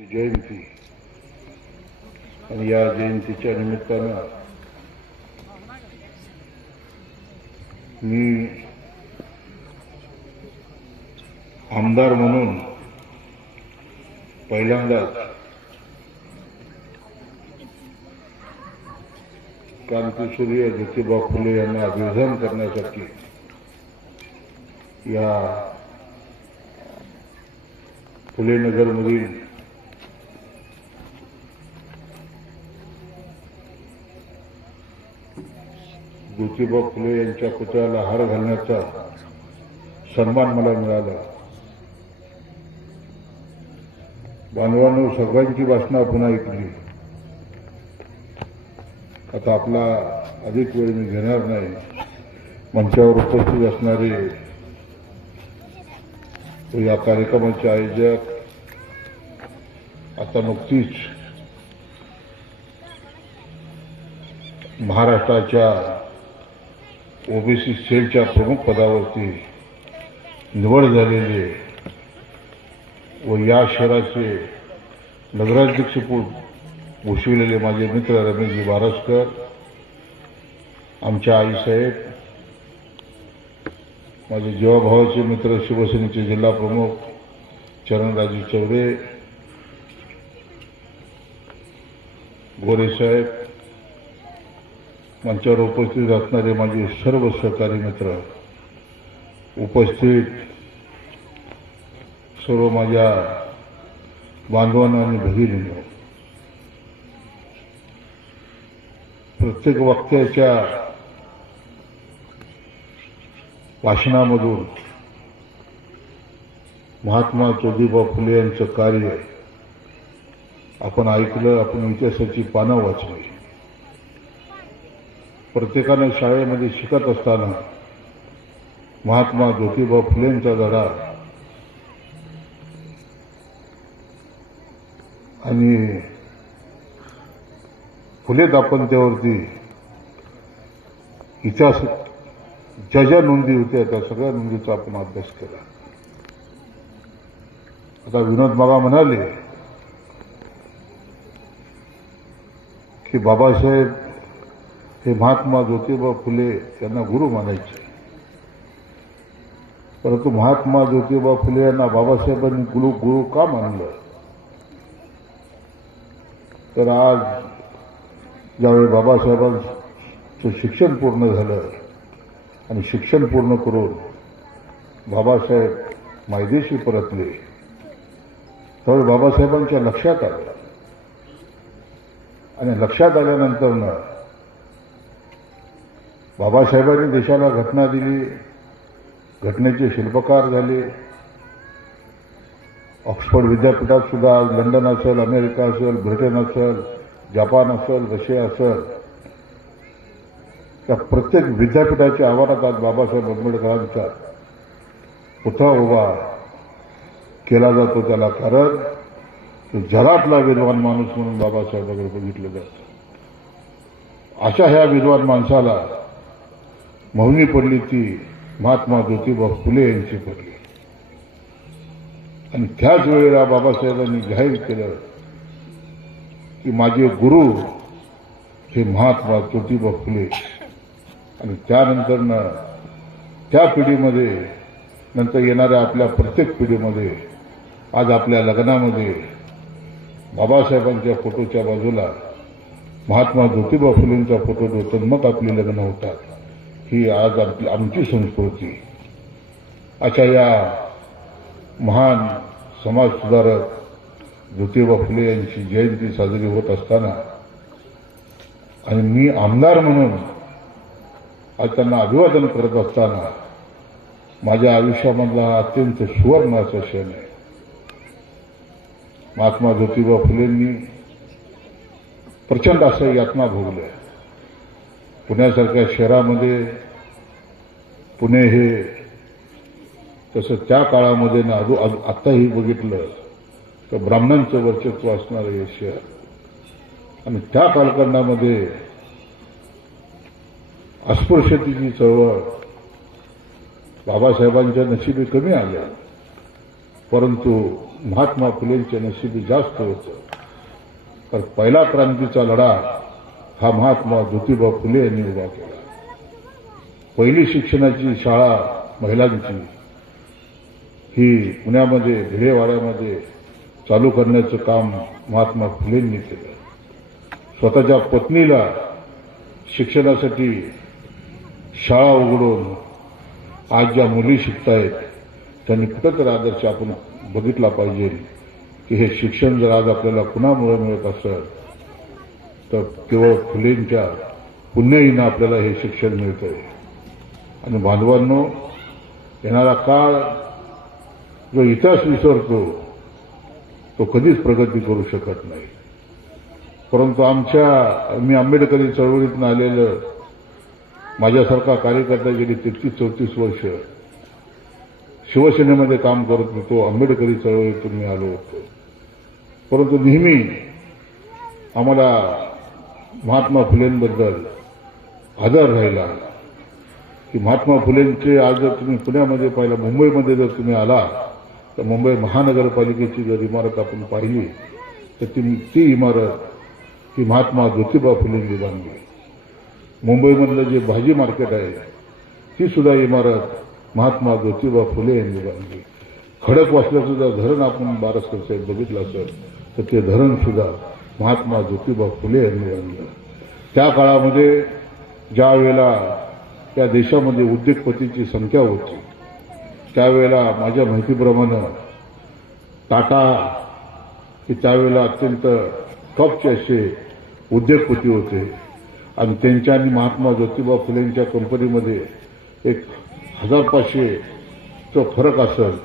जयंती आणि या जयंतीच्या निमित्तानं मी आमदार म्हणून पहिल्यांदाच क्रांतीसूर्य ज्योतिबा फुले यांना अभिवादन करण्यासाठी या फुले नगरमधील ज्योतिबा फुले यांच्या पुतळ्याला हार घालण्याचा सन्मान मला मिळाला. बांधवांनो सगळ्यांची भाषणं पुन्हा ऐकली. आता आपला अधिक वेळ मी घेणार नाही. मंचावर उपस्थित असणारे या कार्यक्रमाचे आयोजक आता नुकतीच महाराष्ट्राच्या ओबीसी सेलच्या प्रमुख पदावरती निवड झालेले व या शहराचे नगराध्यक्षपद भूषविलेले माझे मित्र रमेशजी बारसकर आमच्या आईसाहेब माझे जीवाभावाचे मित्र शिवसेनेचे जिल्हा प्रमुख चरणराजे चौरे गोरेसाहेब मंचावर उपस्थित असणारे माझे सर्व सहकारी मित्र उपस्थित सर्व माझ्या बांधवांना आणि भगिनींनो प्रत्येक वक्त्याच्या भाषणामधून महात्मा ज्योतिबा फुले यांचं कार्य आपण ऐकलं आपण इतिहासाची पानं वाचली. प्रत्येकानं शाळेमध्ये शिकत असताना महात्मा ज्योतिबा फुलेंचा धडा आणि फुले आपण त्यावरती इतिहास ज्या ज्या नोंदी होत्या त्या सगळ्या नोंदीचा आपण अभ्यास केला. आता विनोद मागा म्हणाले की बाबासाहेब हे महात्मा ज्योतिबा फुले यांना गुरु मानायचे परंतु महात्मा ज्योतिबा फुले यांना बाबासाहेबांनी गुरु गुरु का मानलं? तर आज ज्यावेळी बाबासाहेबांचं शिक्षण पूर्ण झालं आणि शिक्षण पूर्ण करून बाबासाहेब मायदेशी परतले त्यावेळी बाबासाहेबांच्या लक्षात आलं. आणि लक्षात आल्यानंतरनं बाबासाहेबांनी देशाला घटना दिली घटनेचे शिल्पकार झाले. ऑक्सफर्ड विद्यापीठात सुद्धा आज लंडन असेल अमेरिका असेल ब्रिटन असेल जपान असेल रशिया असेल. त्या प्रत्येक विद्यापीठाच्या आवारात आज बाबासाहेब आंबेडकरांचा पुतळा उभा केला जातो त्याला कारण तो जगातला विद्वान माणूस म्हणून बाबासाहेबांकडे बघितलं जातं. अशा ह्या विद्वान माणसाला मौनी पडली ती महात्मा ज्योतिबा फुले यांची पडली. आणि त्याच वेळेला बाबासाहेबांनी जाहीर केलं की माझे गुरु हे महात्मा ज्योतिबा फुले. आणि त्यानंतरनं त्या पिढीमध्ये नंतर येणाऱ्या आपल्या प्रत्येक पिढीमध्ये आज आपल्या लग्नामध्ये बाबासाहेबांच्या फोटोच्या बाजूला महात्मा ज्योतिबा फुलेंचा फोटो ठेवतो मग आपली लग्न होतात. ही आज आपली आमची संस्कृती. अशा या महान समाजसुधारक ज्योतिबा फुले यांची जयंती साजरी होत असताना आणि मी आमदार म्हणून आज त्यांना अभिवादन करत असताना माझ्या आयुष्यामधला अत्यंत सुवर्णाचा क्षण आहे. महात्मा ज्योतिबा फुलेंनी प्रचंड असं यातना भोगल्या. पुण्यासारख्या शहरामध्ये पुणे हे तसं त्या काळामध्ये ना अजून अजून आत्ताही बघितलं तर ब्राह्मणांचं वर्चस्व असणारं हे शहर. आणि त्या कालखंडामध्ये अस्पृश्यतेची चळवळ बाबासाहेबांच्या नशिबी कमी आल्या. परंतु महात्मा फुलेंच्या नशिबी जास्त होतं. तर पहिला क्रांतीचा लढा हा महात्मा ज्योतिबा फुले यांनी उभा केला. पहिली शिक्षणाची शाळा महिलांची. ही पुण्यामध्ये भिडेवाड्यामध्ये चालू करण्याचं काम महात्मा फुलेंनी केलं. स्वतःच्या पत्नीला शिक्षणासाठी शाळा उघडून आज ज्या मुली शिकतायत त्यांनी कुठंतरी आदर्श आपण बघितला पाहिजे की हे शिक्षण जर आज आपल्याला कुणामुळे मिळत असेल तर केवळ फुलेंच्या पुण्यहीनं आपल्याला हे शिक्षण मिळतंय. आणि बांधवांनो येणारा काळ जो इतिहास विसरतो तो कधीच प्रगती करू शकत नाही. परंतु आमच्या मी आंबेडकरी चळवळीतून आलेलं माझ्यासारखा कार्यकर्ता गेली तेहतीस चौतीस वर्ष शिवसेनेमध्ये काम करत होतो आंबेडकरी चळवळीतून मी आलो होतो. परंतु नेहमी आम्हाला महात्मा फुलेंबद्दल आदर राहिला. की महात्मा फुलेंचे आज जर तुम्ही पुण्यामध्ये पाहिला मुंबईमध्ये जर तुम्ही आला तर मुंबई महानगरपालिकेची जर इमारत आपण पाहिली तर ती ती इमारत ही महात्मा ज्योतिबा फुलेंनी बांधली. मुंबईमधलं जे भाजी मार्केट आहे ती सुद्धा इमारत महात्मा ज्योतिबा फुले यांनी बांधली. खडकवासल्याचं जर धरण आपण बारसकर साहेब बघितलं असेल तर ते धरण सुद्धा महात्मा ज्योतिबा फुले यांनी आणलं. त्या काळामध्ये ज्या वेळेला त्या देशामध्ये उद्योगपतीची संख्या होती त्यावेळेला माझ्या माहितीप्रमाणे टाटा हे त्यावेळेला अत्यंत टॉपचे असे उद्योगपती होते. आणि त्यांच्या आणि महात्मा ज्योतिबा फुलेंच्या कंपनीमध्ये एक हजार पाचशेचा फरक असेल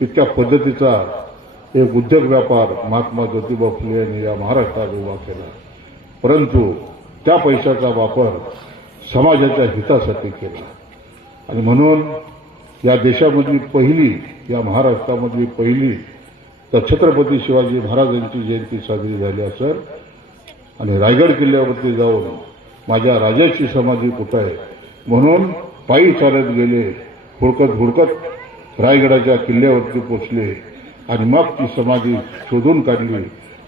इतक्या पद्धतीचा एक उद्योग व्यापार महात्मा ज्योतिबा फुले यांनी या महाराष्ट्रात उभा केला. परंतु त्या पैशाचा वापर समाजाच्या हितासाठी केला. आणि म्हणून या देशामधली पहिली या महाराष्ट्रामधली पहिली तर छत्रपती शिवाजी महाराजांची जयंती साजरी झाली असेल. आणि रायगड किल्ल्यावरती जाऊन माझ्या राजाची समाधी कुठं आहे? म्हणून पायी चालत गेले हुडकत हुडकत रायगडाच्या किल्ल्यावरती पोचले. आणि मग ती समाधी शोधून काढली.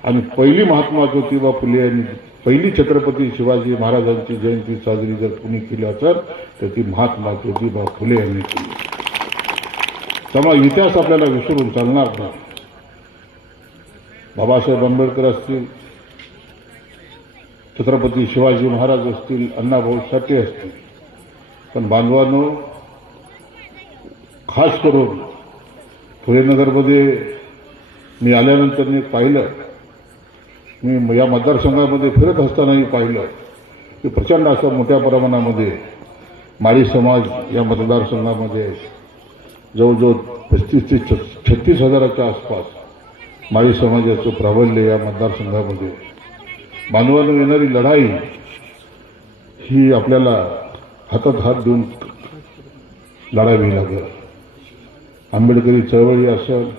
आणि पहिली महात्मा ज्योतिबा फुले यांनी पहिली छत्रपती शिवाजी महाराजांची जयंती साजरी जर कुणी केली असेल तर ती महात्मा ज्योतिबा फुले यांनी केली. त्यामुळे इतिहास आपल्याला विसरून चालणार नाही. बाबासाहेब आंबेडकर असतील छत्रपती शिवाजी महाराज असतील अण्णाभाऊ साठे असतील. पण बांधवांनो खास करून फुलेनगरमध्ये मी आल्यानंतर मी पाहिलं. मी या मतदारसंघामध्ये फिरत असतानाही पाहिलं की प्रचंड असं मोठ्या प्रमाणामध्ये माळी समाज या मतदारसंघामध्ये जवळजवळ पस्तीस ते छत्तीस हजाराच्या आसपास माळी समाजाचं प्राबल्य या मतदारसंघामध्ये. बांधवांना येणारी लढाई ही आपल्याला हातात हात देऊन लढावी लागेल. आंबेडकरी चळवळी असेल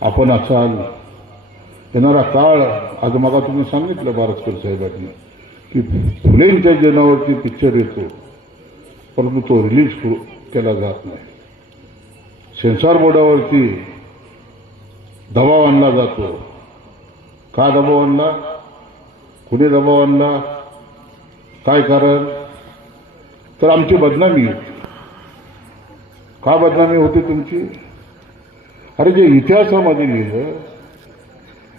आपण असाल येणारा काळ आज मग तुम्ही सांगितलं बारसकर साहेबांनी की फुलेंच्या जनावरती पिक्चर येतो परंतु तो रिलीज हो- केला जात नाही. सेन्सॉर बोर्डावरती दबाव आणला जातो. का दबाव आणला? कुणी दबाव आणला? काय कारण? तर आमची बदनामी का बदनामी होती तुमची? अरे जे इतिहासामध्ये लिहिलं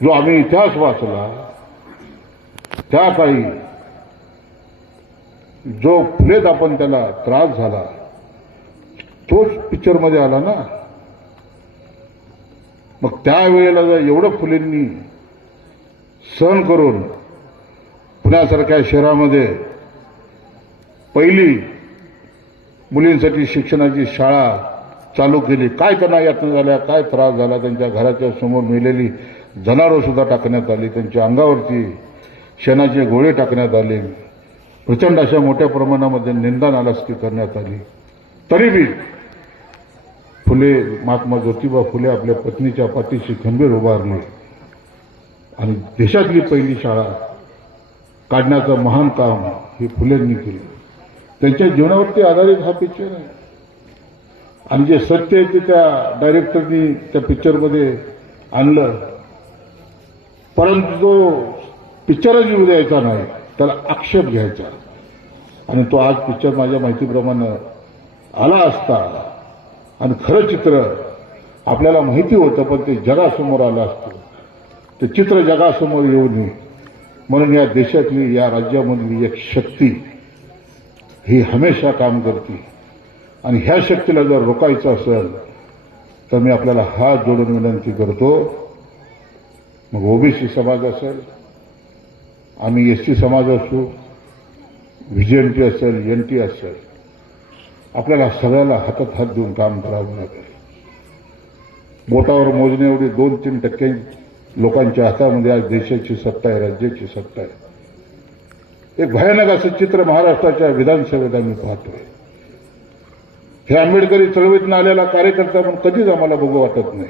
जो आम्ही इतिहास वाचला त्या काळी जो फुलेत आपण त्याला त्रास झाला तोच पिक्चरमध्ये आला ना. मग त्यावेळेला जर एवढं फुलेंनी सहन करून पुण्यासारख्या शहरामध्ये पहिली मुलींसाठी शिक्षणाची शाळा चालू केली. काय त्यांना यातना झाल्या काय त्रास झाला त्यांच्या घराच्या समोर मेलेली जनावरं सुद्धा टाकण्यात आली त्यांच्या अंगावरती शेणाचे गोळे टाकण्यात आले. प्रचंड अशा मोठ्या प्रमाणामध्ये निंदा नालास्ती करण्यात आली. तरी बी फुले महात्मा ज्योतिबा फुले आपल्या पत्नीच्या पाठीशी खंबीर उभारले. आणि देशातली पहिली शाळा काढण्याचं महान काम हे फुलेंनी केलं. त्यांच्या जीवनावरती आधारित हा पिक्चर आहे. आणि जे सत्य आहे ते त्या डायरेक्टरनी त्या पिक्चरमध्ये आणलं. परंतु तो पिक्चरच येऊ द्यायचा नाही. त्याला आक्षेप घ्यायचा. आणि तो आज पिक्चर माझ्या माहितीप्रमाणे आला असता आणि खरं चित्र आपल्याला माहिती होतं पण ते जगासमोर आलं असतं. ते चित्र जगासमोर येऊ नये. म्हणून या देशातली या राज्यामधली एक शक्ती ही हमेशा काम करते. आणि ह्या शक्तीला जर रोखायचं असेल तर मी आपल्याला हात जोडून विनंती करतो मग ओबीसी समाज असेल आम्ही एस टी समाज असू व्हीजेएनटी असेल एन टी असेल आपल्याला सगळ्याला हातात हात देऊन काम करावं लागेल. बोटावर मोजणे एवढी दोन तीन टक्के लोकांच्या हातामध्ये आज देशाची सत्ता आहे राज्याची सत्ता आहे. एक भयानक असं चित्र महाराष्ट्राच्या विधानसभेत आम्ही पाहतोय. हे आंबेडकरी चळवळीतनं आलेला कार्यकर्ता पण कधीच आम्हाला बघू वाटत नाही.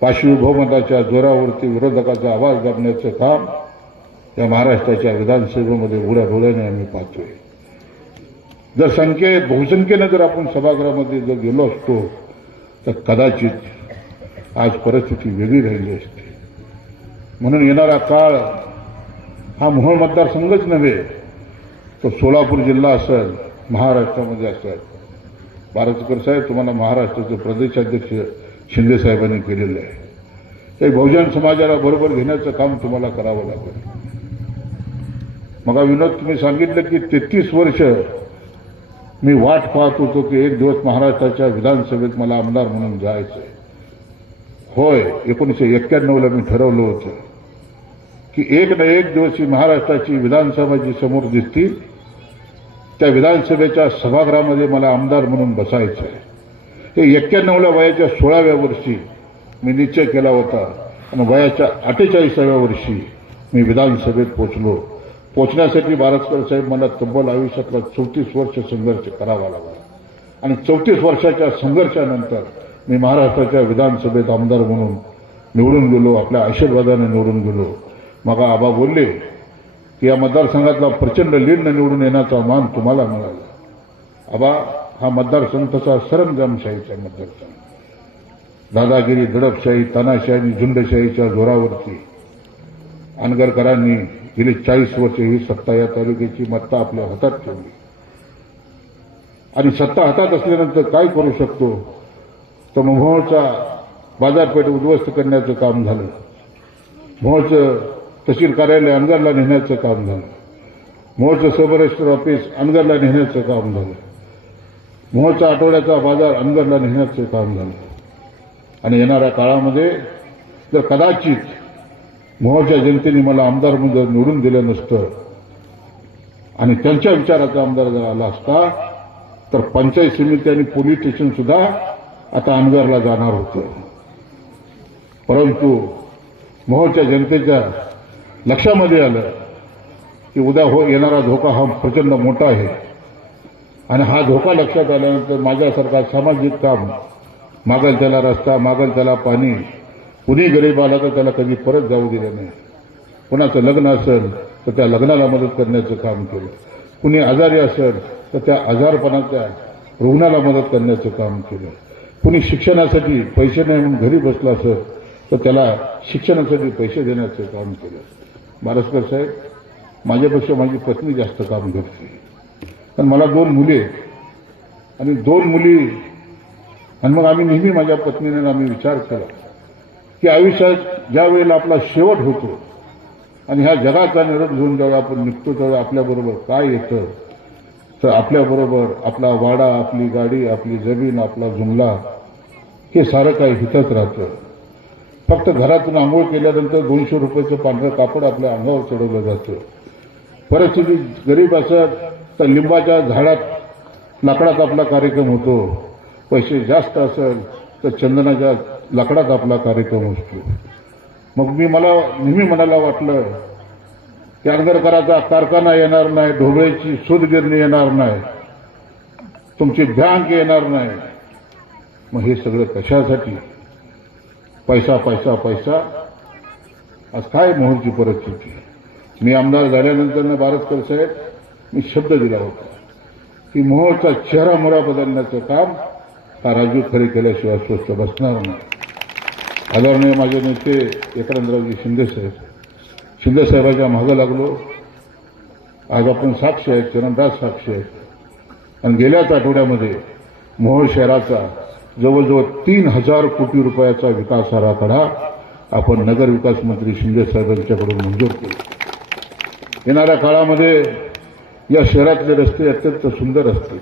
पाशवी बहुमताच्या जोरावरती विरोधकाचा आवाज दाबण्याचं काम या महाराष्ट्राच्या विधानसभेमध्ये उघड्या डोळ्याने आम्ही पाहतोय. जर संख्ये बहुसंख्येनं जर आपण सभागृहामध्ये जर गेलो असतो तर कदाचित आज परिस्थिती वेगळी राहिली असती. म्हणून येणारा काळ हा मोहोळ मतदारसंघच नव्हे तर सोलापूर जिल्हा असेल महाराष्ट्रामध्ये असतात बारसकर साहेब तुम्हाला महाराष्ट्राचे प्रदेशाध्यक्ष शिंदे साहेबांनी केलेलं आहे. ते बहुजन समाजाला बरोबर घेण्याचं काम तुम्हाला करावं लागेल. मग विनोद तुम्ही सांगितलं की तेहतीस वर्ष मी वाट पाहत होतो की एक दिवस महाराष्ट्राच्या विधानसभेत मला आमदार म्हणून जायचं होय एकोणीसशे एक्क्याण्णवला मी ठरवलं होतं की एक ना एक दिवस ही महाराष्ट्राची विधानसभा जी समोर दिसतील त्या विधानसभेच्या सभागृहामध्ये मला आमदार म्हणून बसायचं आहे हे एक्क्याण्णवला वयाच्या सोळाव्या वर्षी मी निश्चय केला होता आणि वयाच्या अठ्ठेचाळीसाव्या वर्षी मी विधानसभेत पोचलो पोचण्यासाठी बारसकर साहेब मला तब्बल आयुष्यातला चौतीस वर्ष संघर्ष करावा लागला. आणि चौतीस वर्षाच्या संघर्षानंतर मी महाराष्ट्राच्या विधानसभेत आमदार म्हणून निवडून गेलो आपल्या आशीर्वादाने निवडून गेलो. मग आबा बोलले की या मतदारसंघातला प्रचंड लीडनं निवडून येण्याचा मान तुम्हाला मिळाला. आबा हा मतदारसंघ तसा सरंजामशाहीचा मतदारसंघ. दादागिरी दडपशाही तानाशाही आणि झुंडशाहीच्या जोरावरती. अनगरकरांनी गेली चाळीस वर्ष ही सत्ता या तालुक्याची मत्ता आपल्या हातात ठेवली. आणि सत्ता हातात असल्यानंतर काय करू शकतो? तर मोहोळचा बाजारपेठ उद्ध्वस्त करण्याचं काम झालं. मोहोळचं तहसील कार्यालय अनगरला नेण्याचं काम झालं. मोहचं सब रजिस्टर ऑफिस अनगरला नेण्याचं काम झालं. मोहचा आठवड्याचा बाजार अनगरला नेण्याचं काम झालं. आणि येणाऱ्या काळामध्ये जर कदाचित मोहच्या जनतेने मला आमदार म्हणून निवडून दिलं नसतं आणि त्यांच्या विचाराचा आमदार जर आला असता तर पंचायत समिती आणि पोलीस स्टेशन सुद्धा आता अनगरला जाणार होतं. परंतु मोहच्या जनतेच्या लक्षामध्ये आलं की उद्या हो येणारा धोका हा प्रचंड मोठा आहे. आणि हा धोका लक्षात आल्यानंतर माझ्यासारखा सामाजिक काम मागल त्याला रस्ता मागल त्याला पाणी कुणी गरीब आला तर त्याला कधी परत जाऊ दिलं नाही. कुणाचं लग्न असेल तर त्या लग्नाला मदत करण्याचं काम केलं. कुणी आजारी असेल तर त्या आजारपणाच्या रुग्णाला मदत करण्याचं काम केलं. कुणी शिक्षणासाठी पैसे नाही म्हणून घरी बसला असेल तर त्याला शिक्षणासाठी पैसे देण्याचं काम केलं. बारसकर साहेब माझ्यापेक्षा माझी पत्नी जास्त काम करते. पण मला दोन मुले आणि दोन मुली आणि मग आम्ही नेहमी माझ्या पत्नीने आम्ही विचार केला की आयुष्यात ज्या वेळेला आपला शेवट होतो आणि ह्या जगाचा निरोप घेऊन जेव्हा आपण निघतो तेव्हा आपल्याबरोबर काय येतं? तर आपल्याबरोबर आपला वाडा आपली गाडी आपली जमीन आपला जुमला हे सारं काही हितच राहतं. फक्त घरातून आंघोळ केल्यानंतर दोनशे रुपयाचं पांढरं कापड आपल्या अंगावर चढवलं जातं. परिस्थिती गरीब असत तर लिंबाच्या झाडात लाकडात आपला कार्यक्रम होतो. पैसे जास्त असेल तर चंदनाच्या लाकडात आपला कार्यक्रम असतो. मग मी मला नेहमी मनाला वाटलं की अनगरकराचा कारखाना येणार नाही ढोबळ्याची सूतगिरणी येणार नाही तुमची बँक येणार नाही. मग हे सगळं कशासाठी? पैसा पैसा पैसा. आज काय मोहनची परिस्थिती? मी आमदार झाल्यानंतर ना साहेब मी शब्द दिला होता की मोहोळचा चेहरा मोहरा बदलण्याचं काम हा राजू खरे केल्याशिवाय स्वस्त बसणार नाही. आदरणीय माझे नेते एकनाथरावजी शिंदेसाहेब शिंदेसाहेबाच्या मागं लागलो. आज आपण साक्ष आहेत चरणदास साक्ष आहेत. आणि गेल्याच आठवड्यामध्ये मोहोळ शहराचा जवळजवळ तीन हजार कोटी रुपयाचा विकास आराखडा आपण नगर विकास मंत्री शिंदे साहेबांच्याकडून मंजूर केला. येणाऱ्या काळामध्ये या शहरातले रस्ते अत्यंत सुंदर असतील.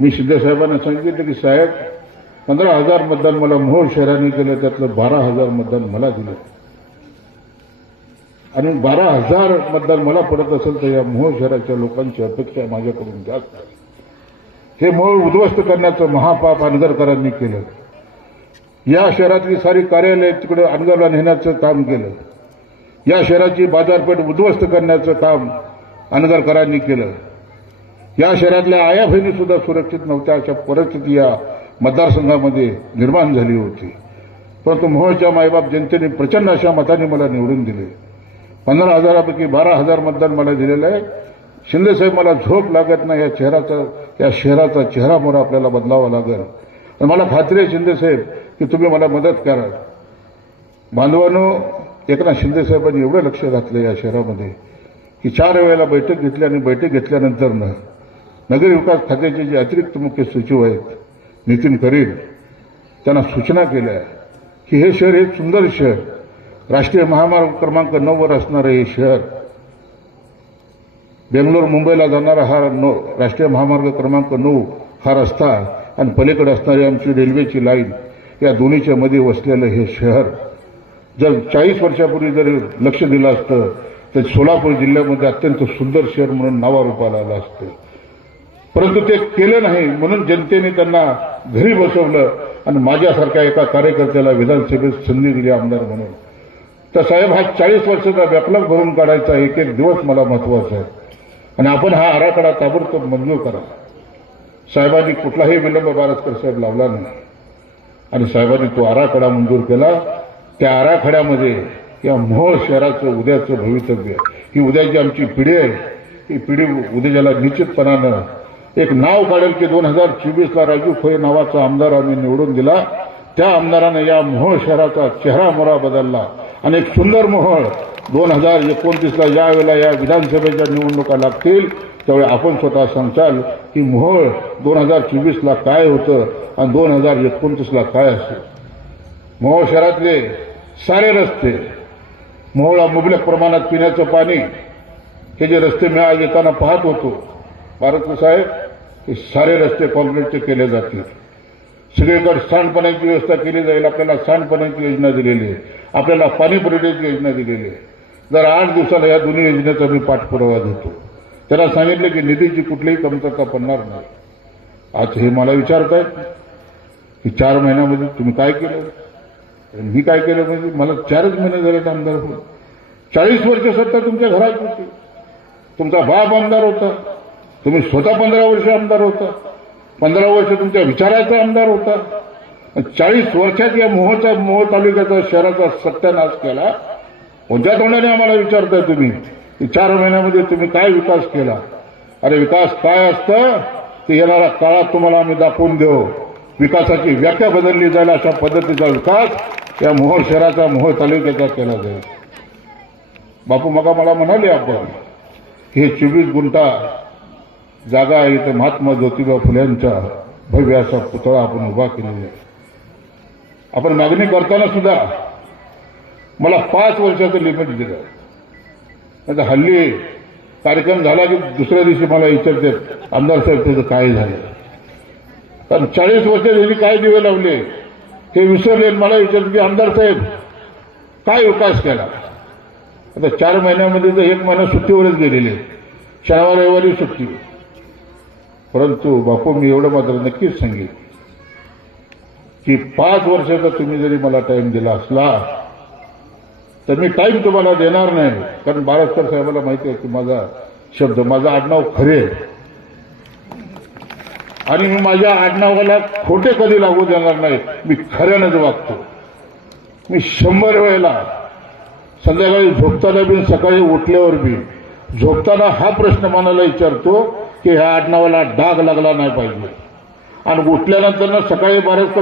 मी शिंदे साहेबांना सांगितलं की साहेब पंधरा हजार मतदान मला मोहोळ शहराने केलं त्यातलं बारा हजार मतदान मला दिलं. आणि बारा हजार मतदान मला पडत असेल तर या मोहोळ शहराच्या लोकांची अपेक्षा माझ्याकडून जास्त आहे. हे मूळ उद्ध्वस्त करण्याचं महापाप अनगरकरांनी केलं. या शहरातली सारी कार्यालय तिकडे अनगरला नेण्याचं काम केलं. या शहराची बाजारपेठ उद्ध्वस्त करण्याचं काम अनगरकरांनी केलं. या शहरातल्या आया बहिणी सुद्धा सुरक्षित नव्हत्या अशा परिस्थिती या मतदारसंघामध्ये निर्माण झाली होती. परंतु मोहोळच्या मायबाप जनतेने प्रचंड अशा मताने मला निवडून दिले. पंधरा हजारापैकी बारा हजार मतदान मला दिलेलं आहे. शिंदेसाहेब मला झोप लागत नाही या चेहराचा या शहराचा चेहरा मोहरा आपल्याला बदलावा लागेल. आणि मला खात्री आहे शिंदेसाहेब की तुम्ही मला मदत करा बांधवांनो एकनाथ शिंदेसाहेबांनी एवढं लक्ष घातलं या शहरामध्ये की चार वेळेला बैठक घेतली आणि बैठक घेतल्यानंतरनं नगरविकास खात्याचे जे अतिरिक्त मुख्य सचिव आहेत नितीन करील त्यांना सूचना केल्या की हे शहर हे सुंदर शहर राष्ट्रीय महामार्ग क्रमांक नऊवर असणारं हे शहर बेंगलोर मुंबईला जाणारा हा नो राष्ट्रीय महामार्ग क्रमांक नऊ हा रस्ता आणि पलीकडे असणारी आमची रेल्वेची लाईन या दोन्हीच्या मध्ये वसलेलं हे शहर. जर चाळीस वर्षापूर्वी जर लक्ष दिलं असतं तर सोलापूर जिल्ह्यामध्ये अत्यंत सुंदर शहर म्हणून नावारूपाला आलं असतं. परंतु ते केलं नाही म्हणून जनतेने त्यांना घरी बसवलं आणि माझ्यासारख्या एका कार्यकर्त्याला विधानसभेत संधी दिली आमदार म्हणून. तर साहेब हा चाळीस वर्षाचा बॅकलॉग भरून काढायचा एक एक दिवस मला महत्त्वाचा आहे. आणि आपण हा आराखडा ताबडतोब मंजूर करा. साहेबांनी कुठलाही विलंब बारसकर साहेब लावला नाही. आणि साहेबांनी तो आराखडा मंजूर केला. त्या आराखड्यामध्ये या मोहोळ शहराचं उद्याचं भवितव्य ही उद्याची आमची पिढी आहे. ही पिढी उद्याला निश्चितपणानं एक नाव काढेल की दोन हजार चोवीसला राजू खोये नावाचा आमदार आम्ही निवडून दिला. त्या आमदारानं या मोहोळ शहराचा चेहरा मोहरा बदलला. आणि एक सुंदर मोहळ दोन हजार एकोणतीसला यावेळेला या विधानसभेच्या निवडणुका लागतील त्यावेळी आपण स्वतः सांगताल की मोहोळ दोन हजार चोवीसला काय होतं आणि दोन हजार एकोणतीसला काय असेल? मोहोळ शहरातले सारे रस्ते मोहोळा मुबलक प्रमाणात पिण्याचं पाणी हे जे रस्ते मी आज येताना पाहत होतो भारत साहेब हे सारे रस्ते कॉन्क्रीटचे केले जातील. सगळीकडे सांडपाण्याची व्यवस्था केली जाईल आपल्याला सांडपाण्याची योजना दिलेली आहे. आपल्याला पाणी पुरवठ्याची योजना दिलेली आहे. जर आठ दिवसाला या दोन्ही योजनेचा मी पाठपुरावा देतो. त्याला सांगितलं की निधीची कुठलीही कमतरता पडणार नाही. आज हे मला विचारतायत की चार महिन्यामध्ये तुम्ही काय केलं? मी काय केलं म्हणजे मला चारच महिने झाले आमदार होऊन. चाळीस वर्ष सत्ता तुमच्या घरात होती. तुमचा बाप आमदार होता. तुम्ही स्वतः पंधरा वर्ष आमदार होता. पंधरा वर्ष तुमच्या विचाराचा आमदार होता. चाळीस वर्षात या मोहचा मोह तालुक्याचा शहराचा सत्यानाश केला. कोणत्या तोंडाने आम्हाला विचारताय तुम्ही चार महिन्यामध्ये तुम्ही काय विकास केला? अरे विकास काय असतं? ते येणाऱ्या काळात तुम्हाला आम्ही दाखवून देऊ. विकासाची व्याख्या बदलली जाईल अशा पद्धतीचा विकास या मोहोळ शहराचा मोहोळ तालुक्याचा केला जाईल. बापू मगा मला म्हणाले आपण हे चोवीस गुंठा जागा आहे इथं महात्मा ज्योतिबा फुल्यांचा भव्य असा पुतळा आपण उभा केलेला आहे. आपण मागणी करताना सुद्धा मला पाच वर्षाचं लिमिट दिलं आता हल्ली कार्यक्रम झाला की दुसऱ्या दिवशी मला विचारते आमदार साहेब त्याचं काय झालं? कारण चाळीस वर्ष त्यांनी काय दिवे लावले? हे विसरले मला विचारते की आमदार साहेब काय विकास केला? आता चार महिन्यामध्ये तर एक महिना सुट्टीवरच गेलेले शनिवार रविवारी सुट्टी. परंतु बापू मी एवढं मात्र नक्कीच सांगेन. की पाच वर्षाचा तुम्ही जरी मला टाइम दिला असला तर मी टाइम तुम्हाला देणार नाही. कारण बारासकर साहेबाला माहिती आहे की माझा शब्द माझा आडनाव खरे आहे. आणि मी माझ्या आडनावाला खोटे कधी लागू देणार नाही मी खऱ्यानंच वागतो. मी शंभर वेळेला संध्याकाळी झोपताना बी सकाळी उठल्यावर बी झोपताना हा प्रश्न मनाला विचारतो की ह्या आडनावाला डाग लागला नाही पाहिजे. आणि उठल्यानंतर सकाळी बारा